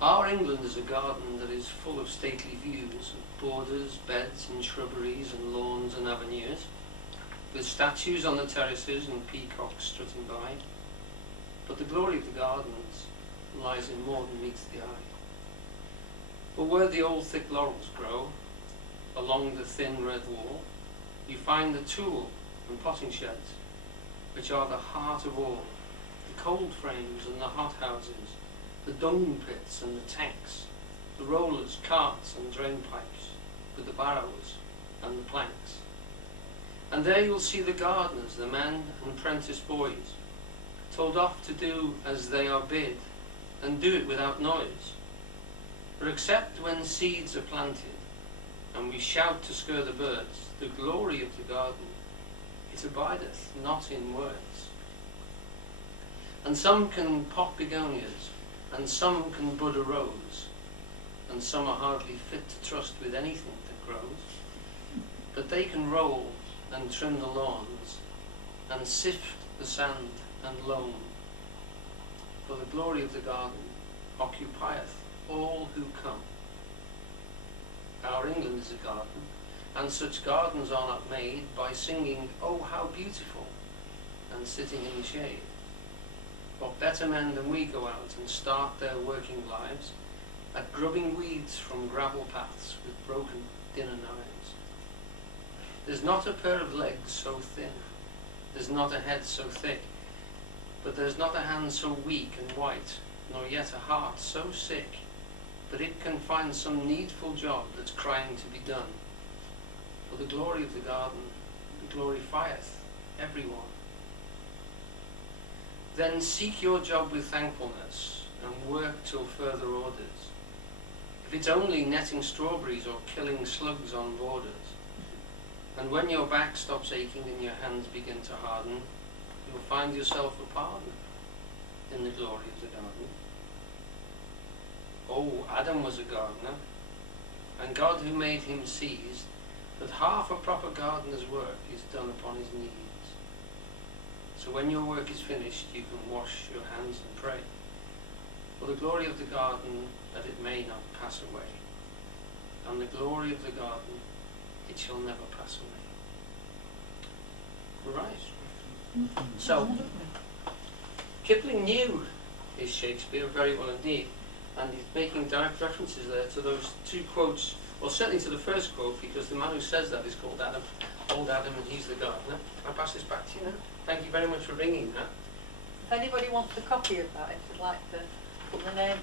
Our England is a garden that is full of stately views, of borders, beds and shrubberies and lawns and avenues, with statues on the terraces and peacocks strutting by. But the glory of the gardens lies in more than meets the eye. For where the old thick laurels grow, along the thin red wall, you find the tool and potting sheds, which are the heart of all, the cold frames and the hot houses, the dung pits and the tanks, the rollers, carts and drain pipes, with the barrows and the planks. And there you'll see the gardeners, the men and apprentice boys, told off to do as they are bid, and do it without noise. For except when seeds are planted, and we shout to scare the birds, the glory of the garden, it abideth not in words. And some can pot begonias, and some can bud a rose, and some are hardly fit to trust with anything that grows. But they can roll and trim the lawns, and sift the sand and loam. For the glory of the garden occupieth all who come. Our England is a garden, and such gardens are not made by singing, "Oh, how beautiful," and sitting in the shade. But better men than we go out and start their working lives at grubbing weeds from gravel paths with broken dinner knives. There's not a pair of legs so thin, there's not a head so thick, but there's not a hand so weak and white, nor yet a heart so sick, but it can find some needful job that's crying to be done. For the glory of the garden glorifieth everyone. Then seek your job with thankfulness and work till further orders. If it's only netting strawberries or killing slugs on borders, and when your back stops aching and your hands begin to harden, you'll find yourself a pardon in the glory of the garden. Oh, Adam was a gardener, and God who made him sees that half a proper gardener's work is done upon his knees. So when your work is finished, you can wash your hands and pray, for the glory of the garden, that it may not pass away. And the glory of the garden, it shall never pass away. Right. So, Kipling knew his Shakespeare very well indeed, and he's making direct references there to those two quotes, well certainly to the first quote, because the man who says that is called Adam, old Adam, and he's the gardener. I'll pass this back to you now. Thank you very much for bringing that. If anybody wants a copy of that, if you'd like to put their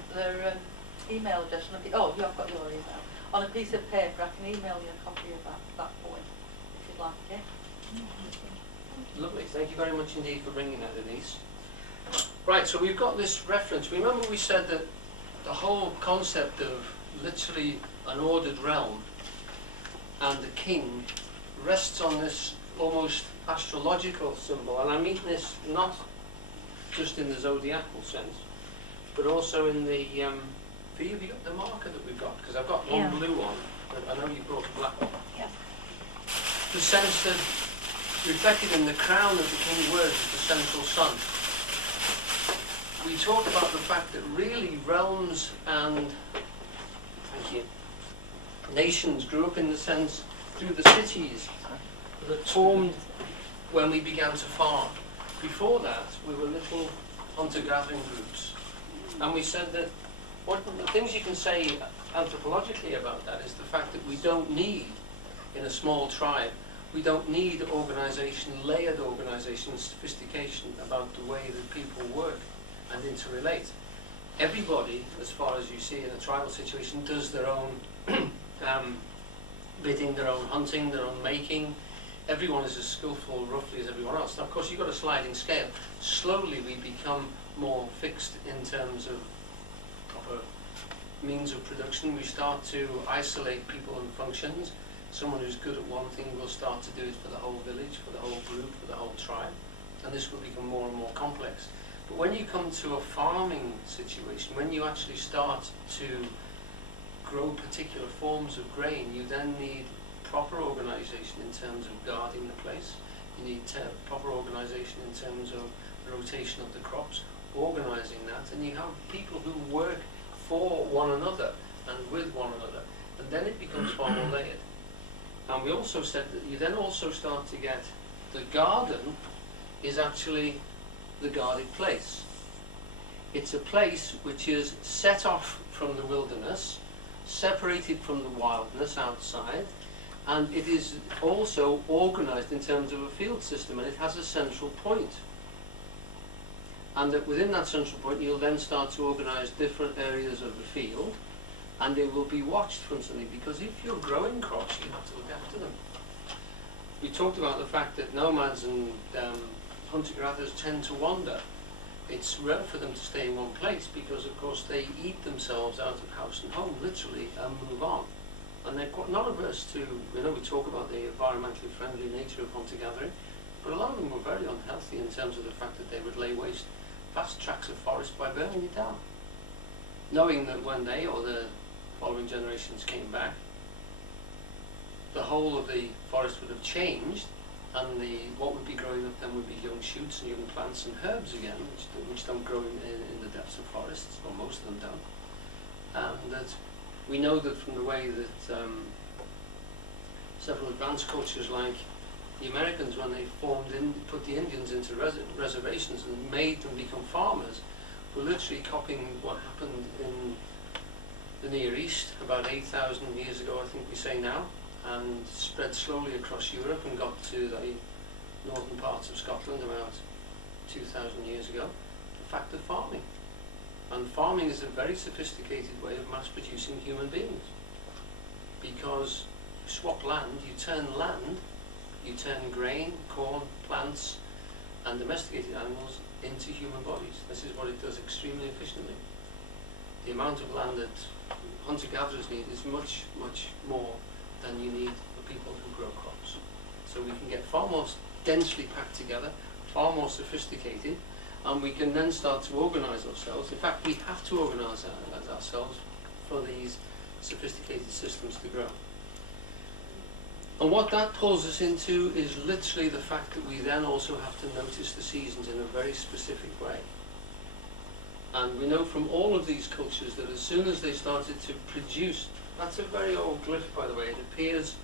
email address on a piece, oh, I've got your email, on a piece of paper, I can email you a copy of that poem, if you'd like it. Lovely, thank you very much indeed for bringing that, Denise. Right, so we've got this reference. Remember we said that the whole concept of literally an ordered realm and the king rests on this almost astrological symbol, and I mean this not just in the zodiacal sense, but also in the, for you, have you got the marker that we've got? Because I've got one blue one, but I know you brought a black one. Yeah. The sense that reflected in the crown that the king wears is the central sun. We talk about the fact that really realms and, thank you, nations grew up in the sense through the cities that formed when we began to farm. Before that, we were little hunter-gathering groups. And we said that one of the things you can say anthropologically about that is the fact that we don't need, in a small tribe, we don't need organisation, layered organisation, sophistication about the way that people work and interrelate. Everybody, as far as you see in a tribal situation, does their own bidding, their own hunting, their own making. Everyone is as skillful roughly as everyone else. Now, of course, you've got a sliding scale. Slowly we become more fixed in terms of proper means of production. We start to isolate people and functions. Someone who's good at one thing will start to do it for the whole village, for the whole group, for the whole tribe. And this will become more and more complex. But when you come to a farming situation, when you actually start to grow particular forms of grain, you then need proper organisation in terms of guarding the place. You need proper organisation in terms of the rotation of the crops, organising that, and you have people who work for one another and with one another, and then it becomes far more layered. And we also said that you then also start to get the garden is actually the guarded place. It's a place which is set off from the wilderness, separated from the wildness outside, and it is also organized in terms of a field system, and it has a central point. And that within that central point you'll then start to organize different areas of the field, and they will be watched from something, because if you're growing crops you have to look after them. We talked about the fact that nomads and hunter-gatherers tend to wander. It's rare for them to stay in one place because of course they eat themselves out of house and home, literally, and move on. And they're quite not averse to, we talk about the environmentally friendly nature of hunter-gathering, but a lot of them were very unhealthy in terms of the fact that they would lay waste vast tracts of forest by burning it down, knowing that when they or the following generations came back, the whole of the forest would have changed, and what would be growing up then would be young shoots and young plants and herbs again, which don't grow in the depths of forests, or most of them don't. And that we know that from the way that several advanced cultures like the Americans, when they put the Indians into reservations and made them become farmers, were literally copying what happened in the Near East about 8,000 years ago, I think we say now, and spread slowly across Europe and got to the northern parts of Scotland about 2,000 years ago. The fact of farming. And farming is a very sophisticated way of mass producing human beings, because you swap land, you turn grain, corn, plants and domesticated animals into human bodies. This is what it does extremely efficiently. The amount of land that hunter-gatherers need is much, much more than you need for people who grow crops. So we can get far more densely packed together, far more sophisticated, and we can then start to organize ourselves. In fact, we have to organize ourselves for these sophisticated systems to grow. And what that pulls us into is literally the fact that we then also have to notice the seasons in a very specific way. And we know from all of these cultures that as soon as they started to produce, that's a very old glyph, by the way, it appears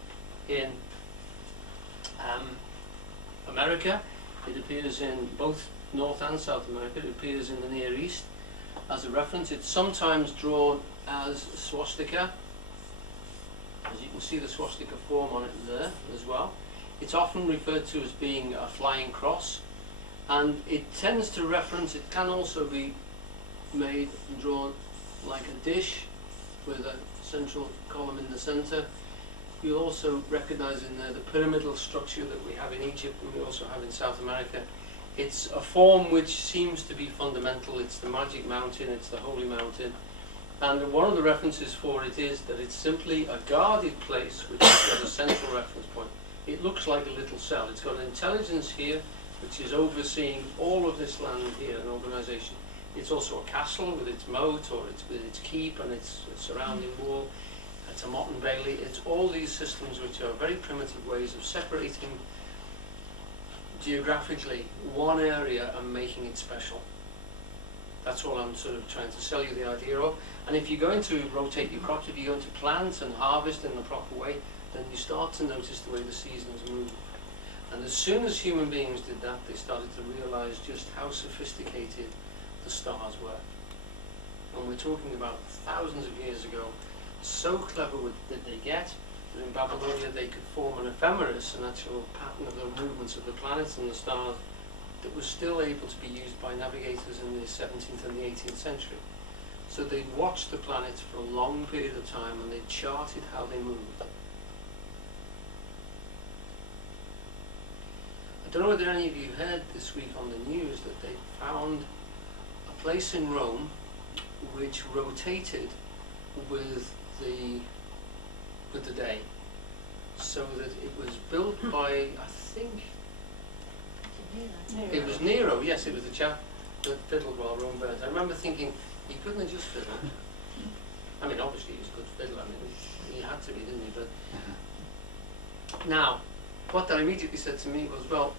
in America, it appears in both North and South America, it appears in the Near East as a reference. It's sometimes drawn as a swastika. As you can see, the swastika form on it there as well. It's often referred to as being a flying cross, and it tends to reference, it can also be made and drawn like a dish with a central column in the center. You'll also recognize in there the pyramidal structure that we have in Egypt and we also have in South America. It's a form which seems to be fundamental. It's the magic mountain, it's the holy mountain. And one of the references for it is that it's simply a guarded place which has got a central reference point. It looks like a little cell. It's got an intelligence here which is overseeing all of this land here, an organization. It's also a castle with its moat, or with its keep and its surrounding wall. It's a motte and bailey. It's all these systems which are very primitive ways of separating geographically one area and making it special. That's all I'm sort of trying to sell you the idea of. And if you're going to rotate your crops, if you're going to plant and harvest in the proper way, then you start to notice the way the seasons move. And as soon as human beings did that, they started to realize just how sophisticated the stars were. And we're talking about thousands of years ago. So clever did they get that in Babylonia they could form an ephemeris, an actual pattern of the movements of the planets and the stars, that was still able to be used by navigators in the 17th and the 18th century. So they'd watched the planets for a long period of time and they'd charted how they moved. I don't know whether any of you heard this week on the news that they found a place in Rome which rotated with the day, so that it was built by, I think, it was Nero, yes, it was the chap that fiddled while Rome burnt. I remember thinking, he couldn't have just fiddled. I mean, obviously he was a good fiddler, I mean, he had to be, didn't he? But now, what that immediately said to me was, well,